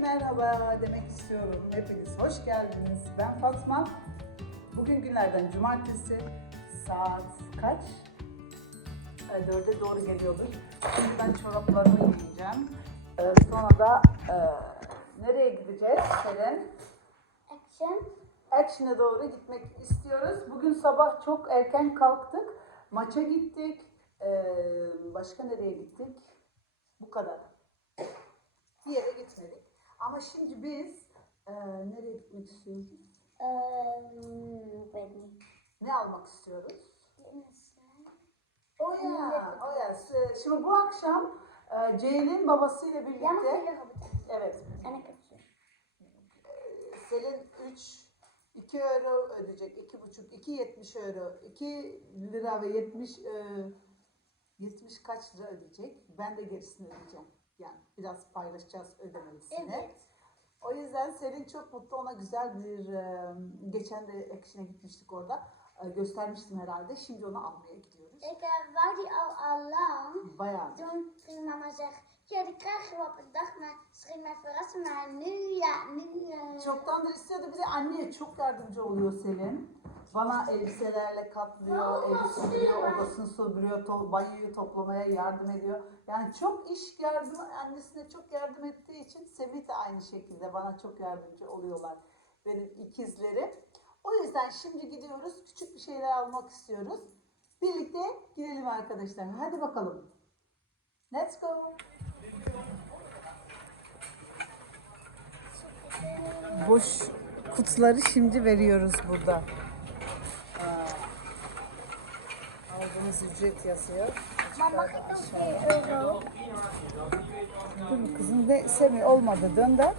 merhaba demek istiyorum. Hepiniz hoş geldiniz. Ben Fatma. Bugün günlerden cumartesi. Saat kaç? E, Dörde doğru geliyordur. Şimdi ben çoraplarımı giyeceğim. E, sonra da e, nereye gideceğiz Selin? Action. Action'a doğru gitmek istiyoruz. Bugün sabah çok erken kalktık. Maça gittik. Ee, başka nereye gittik? Bu kadar. Bir yere gitmedik. Ama şimdi biz e, nereye gitmek istiyoruz? Benny. Ne almak istiyoruz? O ya, o ya. Şimdi bu akşam e, Ceylin babasıyla birlikte, evet, ik heb ze. Selin 3 2 euro ödeyecek. 2,5 2.70 euro. 2 lira ve 70 e, 70 kaç lira ödeyecek? Ben de gerisini ödeyeceğim. Yani biraz paylaşacağız ödemesini. Evet. O yüzden Selin çok mutlu. Ona güzel bir e, geçen de Ekşi'ne gitmiştik orada. E, göstermiştim herhalde. Şimdi onu almaya gidiyoruz. Ik uh, wou die al, al lang. Bayağı. Mama zeggen, ja die krijg je wel op een dag, maar ging mij verrassen. Maar nu, ja, nu... eh, Çoktandır istiyordu. Bir de anneye çok yardımcı oluyor Selin. Bana elbiselerle katlıyor, evi süpürüyor, odasını süpürüyor, to banyoyu toplamaya yardım ediyor. Yani çok iş yardım, annesine çok yardım ettiği için Semih de aynı şekilde bana çok yardımcı oluyorlar. Benim ikizlerim. O yüzden şimdi gidiyoruz, küçük bir şeyler almak istiyoruz. Birlikte gidelim arkadaşlar. Hadi bakalım. Let's go. Boş kutuları şimdi veriyoruz burada. Aldığımız ücret yazıyor. Maar mag ik nog 2 euro? Dur kızım de Semi olmadı dön de.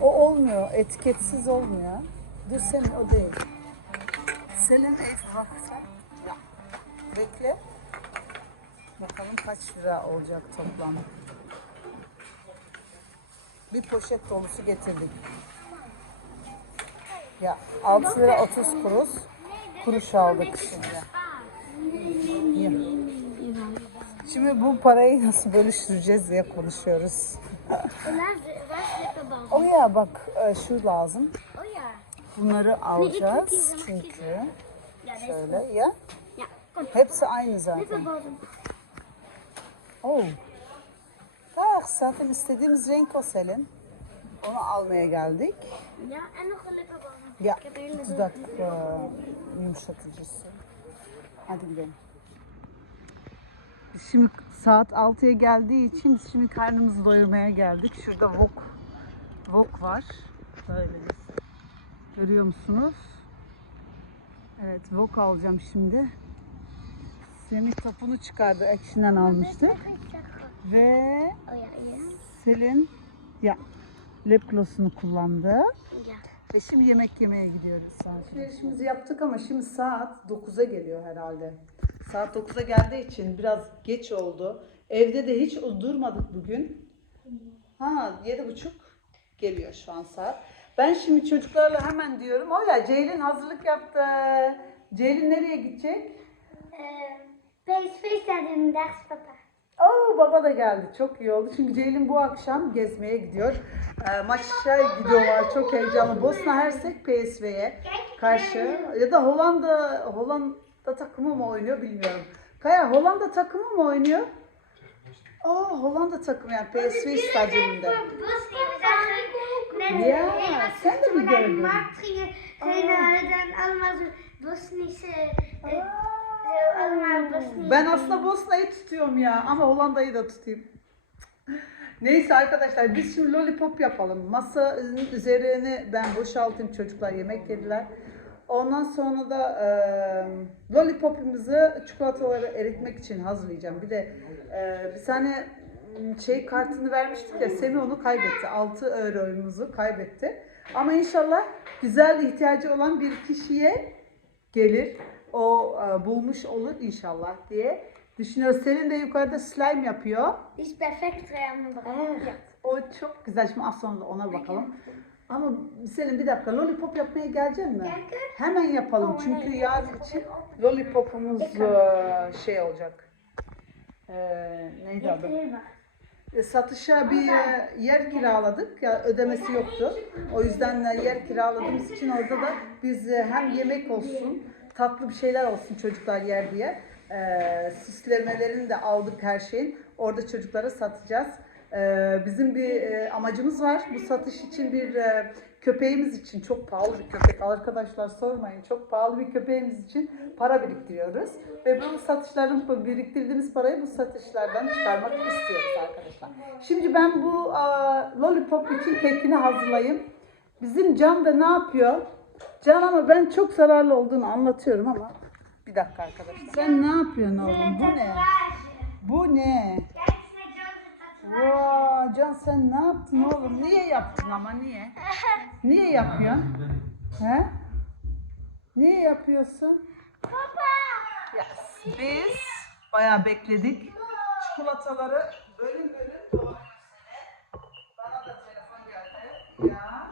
O olmuyor. Etiketsiz olmuyor. Dur Semi o değil. Selin ev bak. Bekle. Bakalım kaç lira olacak toplam. Bir poşet dolusu getirdik. Ya 6 lira 30 kuruş. Kuruş aldık şimdi. Şimdi bu parayı nasıl bölüştüreceğiz diye konuşuyoruz. O ya bak e, şu lazım. Bunları alacağız çünkü şöyle ya. Hepsi aynı zaten. Oh. Tak zaten istediğimiz renk o Selin. Onu almaya geldik. Ja, en. Ya dudak e, yumuşatıcısı. Hadi gidelim. Şimdi saat 6'ya geldiği için biz şimdi karnımızı doyurmaya geldik. Şurada wok, wok var. Böyle. Görüyor musunuz? Evet wok alacağım şimdi. Semih topunu çıkardı. Ekşinden almıştı. Ve Oh. Selin ya lip gloss'unu kullandı. Ja. Ve şimdi yemek yemeye gidiyoruz. Alışverişimizi yaptık ama şimdi saat 9'a geliyor herhalde. Saat 9'a geldiği için biraz geç oldu. Evde de hiç durmadık bugün. Ha yedi buçuk geliyor şu an saat. Ben şimdi çocuklarla hemen diyorum. O ya Ceylin hazırlık yaptı. Ceylin nereye gidecek? PSV staat in Daagse papa. Oo baba da geldi. Çok iyi oldu. Çünkü Ceylin bu akşam gezmeye gidiyor. Ee, maça gidiyorlar. Çok heyecanlı. Bosna Hersek PSV'ye karşı ya da Hollanda Hollanda takımı mı oynuyor bilmiyorum. Kaya Hollanda takımı mı oynuyor? Aa Hollanda takımı yani PSV stadyumunda. We Ja, sen de mi we gördün? markt gingen, gingen dan allemaal zo Bosnische, Bosnische. Ben aslında Bosna'yı tutuyorum ya ama Hollanda'yı da tutayım. Neyse arkadaşlar biz şimdi lollipop yapalım. Masanın üzerini ben boşaltayım çocuklar yemek yediler. Ondan sonra da e, lollipopumuzu çikolataları eritmek için hazırlayacağım. Bir de e, bir tane m, şey kartını vermiştik ya Semih onu kaybetti. 6 euromuzu kaybetti. Ama inşallah güzel ihtiyacı olan bir kişiye gelir. O e, bulmuş olur inşallah diye düşünüyoruz. Selin de yukarıda slime yapıyor. Mijn broer. Ja. O çok güzel. Şimdi az sonra da ona bakalım. Ama Selin bir dakika lollipop yapmaya gelecek mi? Hemen yapalım çünkü yarın için lollipopumuz e, şey olacak. E, neydi adı? E, satışa bir e, yer kiraladık. Ya ödemesi yoktu. O yüzden e, yer kiraladığımız için orada da biz e, hem yemek olsun, tatlı bir şeyler olsun çocuklar yer diye. E, süslemelerini de aldık her şeyin. Orada çocuklara satacağız. E, bizim bir e, amacımız var. Bu satış için bir e, köpeğimiz için çok pahalı bir köpek. Arkadaşlar sormayın. Çok pahalı bir köpeğimiz için para biriktiriyoruz. Ve bu satışların biriktirdiğimiz parayı bu satışlardan çıkarmak istiyoruz arkadaşlar. Şimdi ben bu aa, lollipop için kekini hazırlayayım. Bizim Can da ne yapıyor? Can ama ben çok zararlı olduğunu anlatıyorum ama bir dakika arkadaşlar. Sen ne yapıyorsun oğlum? Bu ne? Bu ne? Vaa Can sen ne yaptın oğlum? Niye yaptın ama niye? Niye yapıyorsun? He? Niye yapıyorsun? Yes. Biz bayağı bekledik. Çikolataları bölüm bölüm doğruyoruz seni. Bana da telefon geldi. Ya.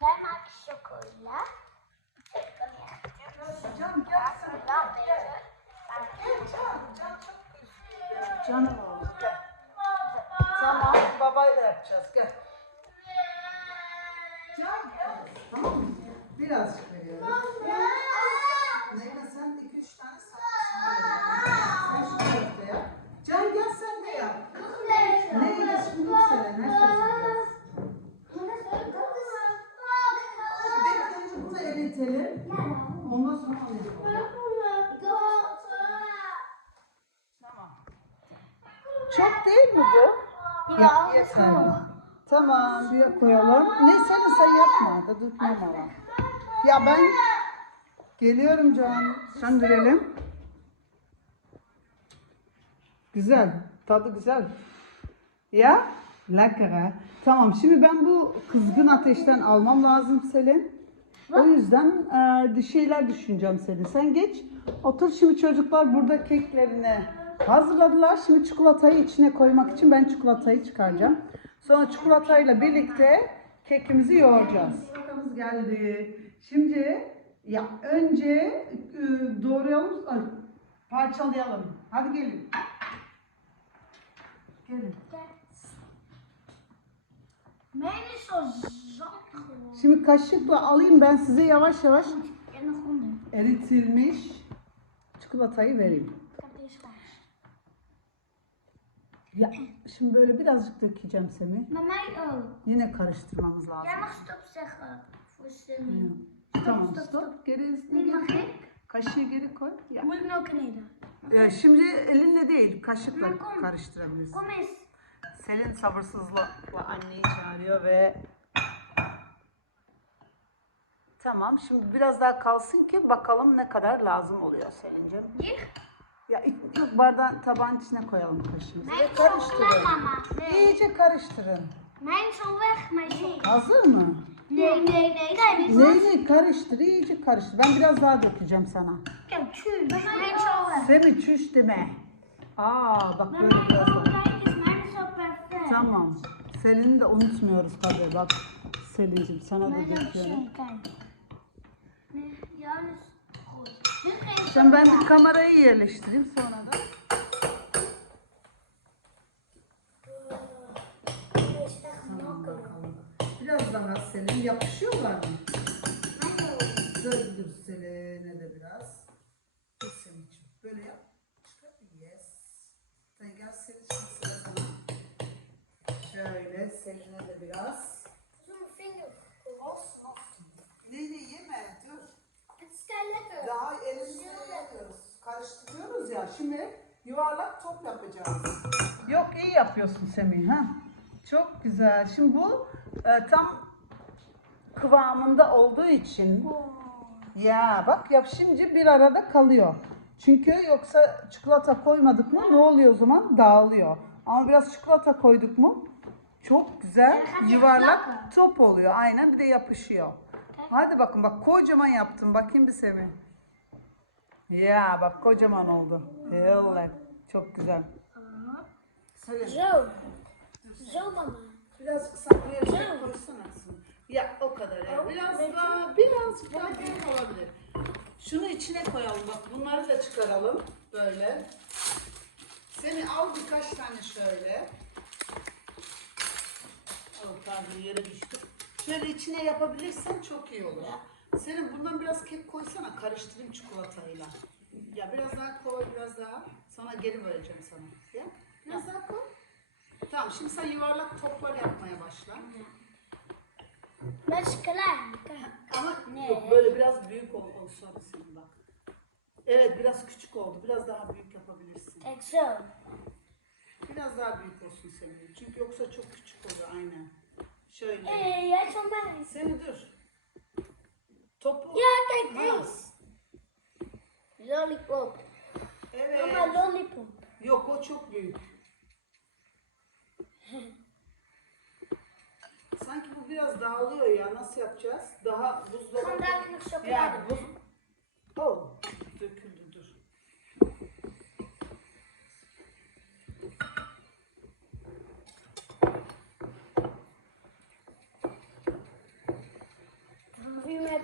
Wij chocola. Can gel sen. Gel. Can, Can çok üzgün. Canım oğlum gel. Tamam babayla yapacağız gel. Can gel. Tamam mı? Birazcık veriyoruz. Neyse sen iki üç tane saklasın. Sen şu tarafta yap. Can gel sen de yap. Neydi şimdi söyle. Ne söyleyeceğiz? Bekle önce bunu eritelim. Ondan sonra alayım. Tamam. Çok değil mi bu? Ya, yeter. Tamam, suya koyalım. Ne sen sen yapma da tutmam ama. Ya ben geliyorum Can. Söndürelim. Güzel. Tadı güzel. Ya? Lekkere. Tamam şimdi ben bu kızgın ateşten almam lazım Selin. O yüzden e, şeyler düşüneceğim Selin. Sen geç. Otur şimdi çocuklar burada keklerini hazırladılar. Şimdi çikolatayı içine koymak için ben çikolatayı çıkaracağım. Sonra çikolatayla birlikte kekimizi yoğuracağız. Çikolatamız geldi. Şimdi ya önce e, doğrayalım, ay, parçalayalım. Hadi gelin. Gelin. Mijn Şimdi kaşıkla alayım ben size yavaş yavaş eritilmiş çikolatayı vereyim. Ya şimdi böyle birazcık dökeceğim Semih. Yine karıştırmamız lazım. Tamam stop. Geri geri. Kaşığı geri koy. Ya. Ee, şimdi elinle değil kaşıkla karıştırabilirsin. Selin sabırsızlıkla anneyi çağırıyor ve Tamam şimdi biraz daha kalsın ki bakalım ne kadar lazım oluyor Selin'cim. Ya yok bardağın tabağın içine koyalım kaşığımızı. Mijn Ve karıştırın. mama. İyice karıştırın. Mijn zie. Hazır mı? Nee, nee. Kijk, dit Neyle karıştır, iyice karıştır. Ben biraz daha dökeceğim sana. Al weg. Semi çüş deme. Aa bak böyle biraz Tamam. Selin'i de unutmuyoruz tabii. Bak Selin'cim sana da döküyorum. Şimdi ben bir kamerayı yerleştireyim sonra da. Tamam bakalım. Biraz daha Selin. Yapışıyorlar mı? Dur dur Selin'e de biraz. Dur Selin'cim. Böyle yap. Yes. Sen gel Selin Selin'e de biraz. Olsun olsun. Ne ne yeme dur. Daha elimizle yapıyoruz. Karıştırıyoruz ya. Şimdi yuvarlak top yapacağız. Yok iyi yapıyorsun Semih ha. Çok güzel. Şimdi bu e, tam kıvamında olduğu için ya bak yap şimdi bir arada kalıyor. Çünkü yoksa çikolata koymadık mı ne oluyor o zaman? Dağılıyor. Ama biraz çikolata koyduk mu çok güzel yuvarlak top oluyor. Aynen bir de yapışıyor. Hadi bakın bak kocaman yaptım. Bakayım bir Semih. Ya bak kocaman oldu. Hele çok güzel. Selin. Zo. Zo mama. Biraz koysana kızım. Ya o kadar ya. Biraz daha, biraz daha büyük olabilir. Şunu içine koyalım bak. Bunları da çıkaralım. Böyle. Seni al birkaç tane şöyle. Pardon yere düştü. Şöyle içine yapabilirsen çok iyi olur. Senin bundan biraz kek koysana karıştırayım çikolatayla. Ya biraz daha koy biraz daha. Sana geri vereceğim sana. Ya biraz daha koy. Tamam şimdi sen yuvarlak toplar yapmaya başla. Klein. Ama Ne? yok böyle biraz büyük ol, olsa senin bak. Evet biraz küçük oldu. Biraz daha büyük yapabilirsin. Zo. Biraz daha büyük olsun senin. Çünkü yoksa çok küçük oluyor aynen. Şöyle. Van mij. Seni dur. Topu. Ha, deze. Lollipop. Evet. Mama, lollipop. Yok o çok büyük. Sanki bu biraz dağılıyor ya. Nasıl yapacağız? Daha buzdolabı. Nog chocolade. Yani buz... Oh,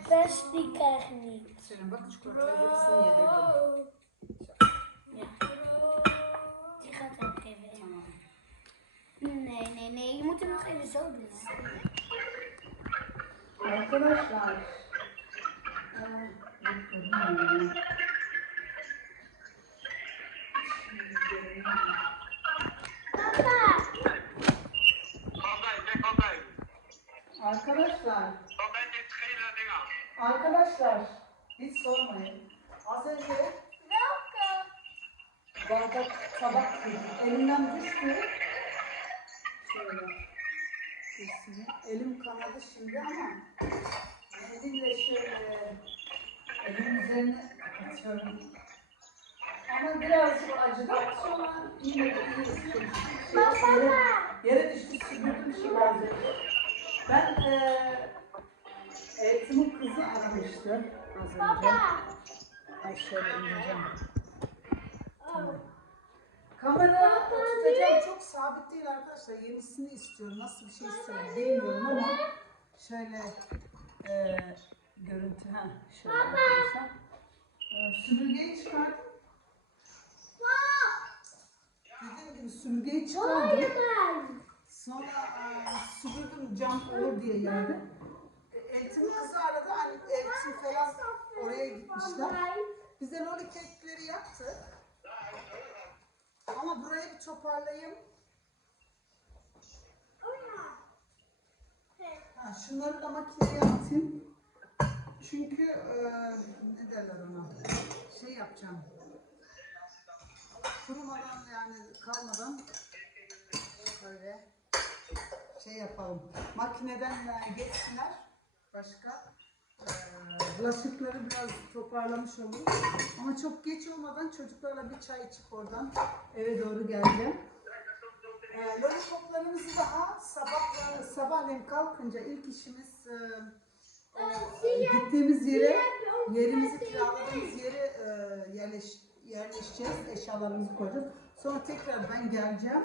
Best, die krijgen niet. Senin bak çikolatayı hepsini yedirdim. Ja. Die gaat ook even in. Nee, nee, nee. Je moet hem nog even zo doen. Arkadaşlar. Papa. Arkadaşlar. Arkadaşlar. Hiç sormayın. Az önce Welke? bardak tabak kırdım. Elimden düştü. Şöyle. Kesin. Elim kanadı şimdi ama elimle şöyle elimin üzerine kapatıyorum. Ama birazcık acıdı sonra yine de iyi şey, yere, yere düştü şimdi az önce. Ben eee Eltim'in kızı aramıştı az önce. Ay şöyle indireceğim. Kamera tutacağım çok sabit değil arkadaşlar. Yenisini istiyorum. Nasıl bir şey istiyorum bilmiyorum ama şöyle e, görüntü ha şöyle arkadaşlar. E, süpürgeyi çıkardım. Dediğim gibi süpürgeyi çıkardım. Sonra e, süpürdüm cam olur diye yani. E, Eltim'in kızı aradı. Eltim falan oraya gitmişler. Biz de loli kekleri yaptık. Ama burayı bir toparlayayım. Ha, şunları da makineye atayım. Çünkü e, ne derler ona? Şey yapacağım. Kurumadan yani kalmadan böyle şey yapalım. Makineden yani geçsinler. Başka e, bulaşıkları biraz toparlamış olur. Ama çok geç olmadan çocuklarla bir çay içip oradan eve doğru geleceğim. E, lollipoplarımızı daha sabah sabahleyin kalkınca ilk işimiz e, e, gittiğimiz yere yerimizi kiraladığımız yere e, yerleş, yerleşeceğiz. Eşyalarımızı koyacağız. Sonra tekrar ben geleceğim.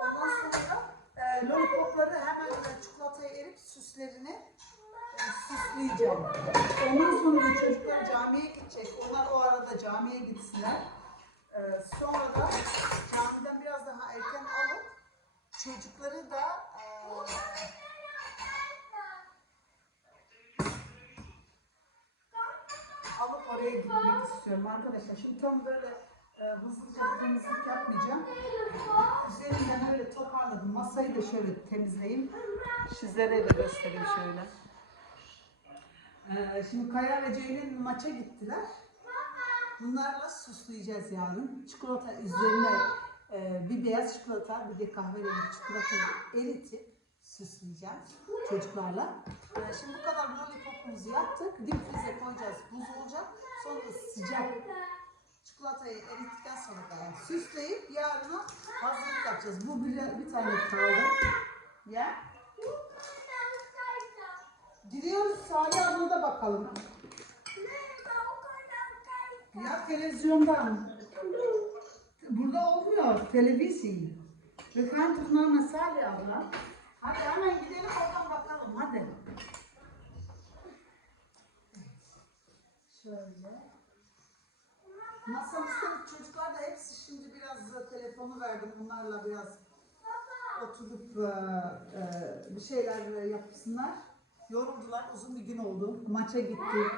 Ondan sonra e, lollipopları hemen e, çikolataya erip süslerini süsleyeceğim. Ondan sonra da çocuklar camiye gidecek. Onlar o arada camiye gitsinler. E, sonra da camiden biraz daha erken alıp çocukları da e, alıp oraya gitmek istiyorum arkadaşlar. Şimdi tam böyle e, hızlıca bir temizlik yapmayacağım. Üzerinden öyle toparladım. Masayı da şöyle temizleyeyim. Sizlere de göstereyim şöyle. Ee, şimdi Kaya ve Ceylin maça gittiler. Bunlarla süsleyeceğiz yarın. Çikolata üzerine e, bir beyaz çikolata bir de kahverengi çikolatayı eritip süsleyeceğim çocuklarla. Ee, şimdi bu kadar lollipopumuzu yaptık. Dip frize koyacağız. Buz olacak. Sonra sıcak çikolatayı erittikten sonra da süsleyip yarına hazırlık yapacağız. Bu bir, bir tane kaldı. Ya. Gidiyoruz Salih abla da bakalım. Ya televizyondan. Burada olmuyor. Televizyon. Wir turnarına Salih abla. Hadi hemen gidelim oradan bakalım hadi. Şöyle. Masamızda çocuklar da hepsi şimdi biraz da telefonu verdim. Bunlarla biraz oturup e, e, bir şeyler yapsınlar. Yoruldular. Uzun bir gün oldu. Maça gittik.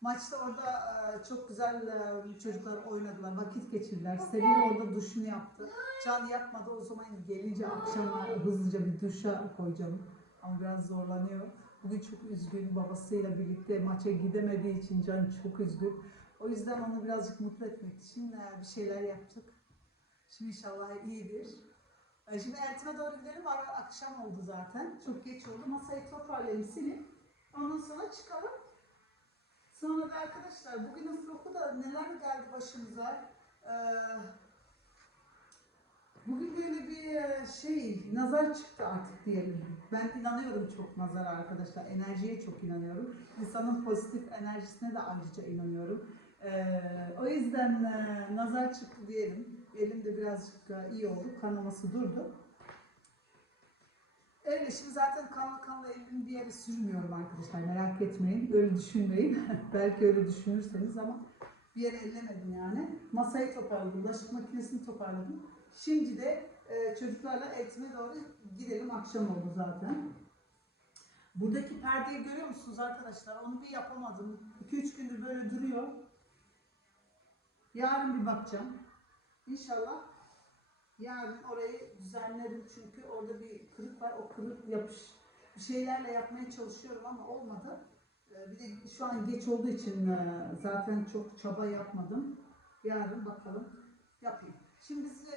Maçta orada e, çok güzel e, çocuklar oynadılar. Vakit geçirdiler. Seviye orada duşunu yaptı. Can yapmadı. O zaman gelince akşama hızlıca bir duşa koyacağım. Ama biraz zorlanıyor. Bugün çok üzgün. Babasıyla birlikte maça gidemediği için Can çok üzgün. O yüzden onu birazcık mutlu etmek için e, bir şeyler yaptık. Şimdi inşallah iyidir. E, Şimdi Eltim'e doğru gidelim. Ara akşam oldu zaten. Çok geç oldu. Masayı toparlayayım, silin. Ondan sonra çıkalım. Sonra da arkadaşlar bugünün vlogu da neler geldi başımıza. Ee, bugün böyle bir e, şey, nazar çıktı artık diyelim. Ben inanıyorum çok nazara arkadaşlar. Enerjiye çok inanıyorum. İnsanın pozitif enerjisine de ayrıca inanıyorum. O yüzden e, nazar çıktı diyelim. Elim de birazcık e, iyi oldu. Kanaması durdu. Öyle şimdi zaten kanlı kanlı elimi bir yere sürmüyorum arkadaşlar merak etmeyin. Öyle düşünmeyin. Belki öyle düşünürseniz ama bir yere ellemedim yani. Masayı toparladım, bulaşık makinesini toparladım. Şimdi de e, çocuklarla etime doğru gidelim. Akşam oldu zaten. Buradaki perdeyi görüyor musunuz arkadaşlar? Onu bir yapamadım. 2-3 gündür böyle duruyor. Yarın bir bakacağım. İnşallah Yarın orayı düzenlerim çünkü orada bir kırık var. O kırık yapış bir şeylerle yapmaya çalışıyorum ama olmadı. Ee, Bir de şu an geç olduğu için e, zaten çok çaba yapmadım. Yarın bakalım yapayım. Şimdi biz e,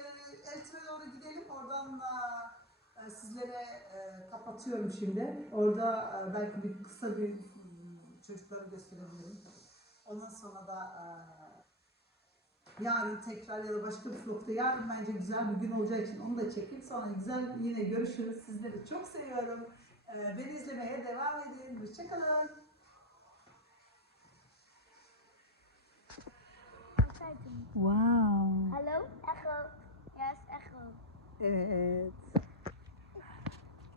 Eltim'e doğru gidelim. Oradan e, sizlere kapatıyorum şimdi. Orada belki bir kısa bir mm, çocukları gösterebilirim. Ondan sonra da yarın tekrar ya da başka bir vlogda yarın bence güzel bir gün olacağı için onu da çekip sonra güzel yine görüşürüz. Sizleri çok seviyorum. Ee, beni izlemeye devam edin. Hoşçakalın. Wow. Hallo, echo. Yes, echo. Evet.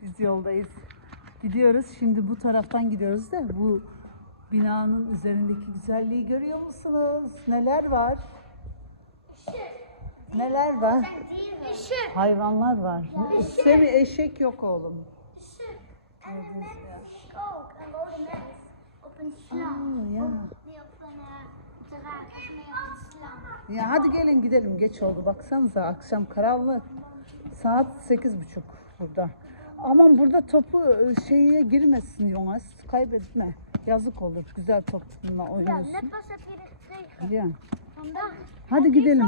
Biz yoldayız. Gidiyoruz. Şimdi bu taraftan gidiyoruz da bu binanın üzerindeki güzelliği görüyor musunuz? Neler var? Neler var? Işık. Hayvanlar var. Semi eşek yok oğlum. Aa, ya. Ya hadi gelin gidelim. Geç oldu. Baksanıza akşam karanlık. Saat sekiz buçuk burada. Aman burada topu e, şeye girmesin Jonas. Kaybetme. Yazık olur. Güzel topla oynuyorsun. net was heb je Hadi gidelim.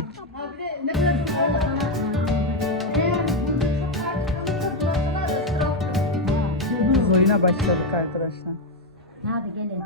Oyuna başladık arkadaşlar. Hadi gelin.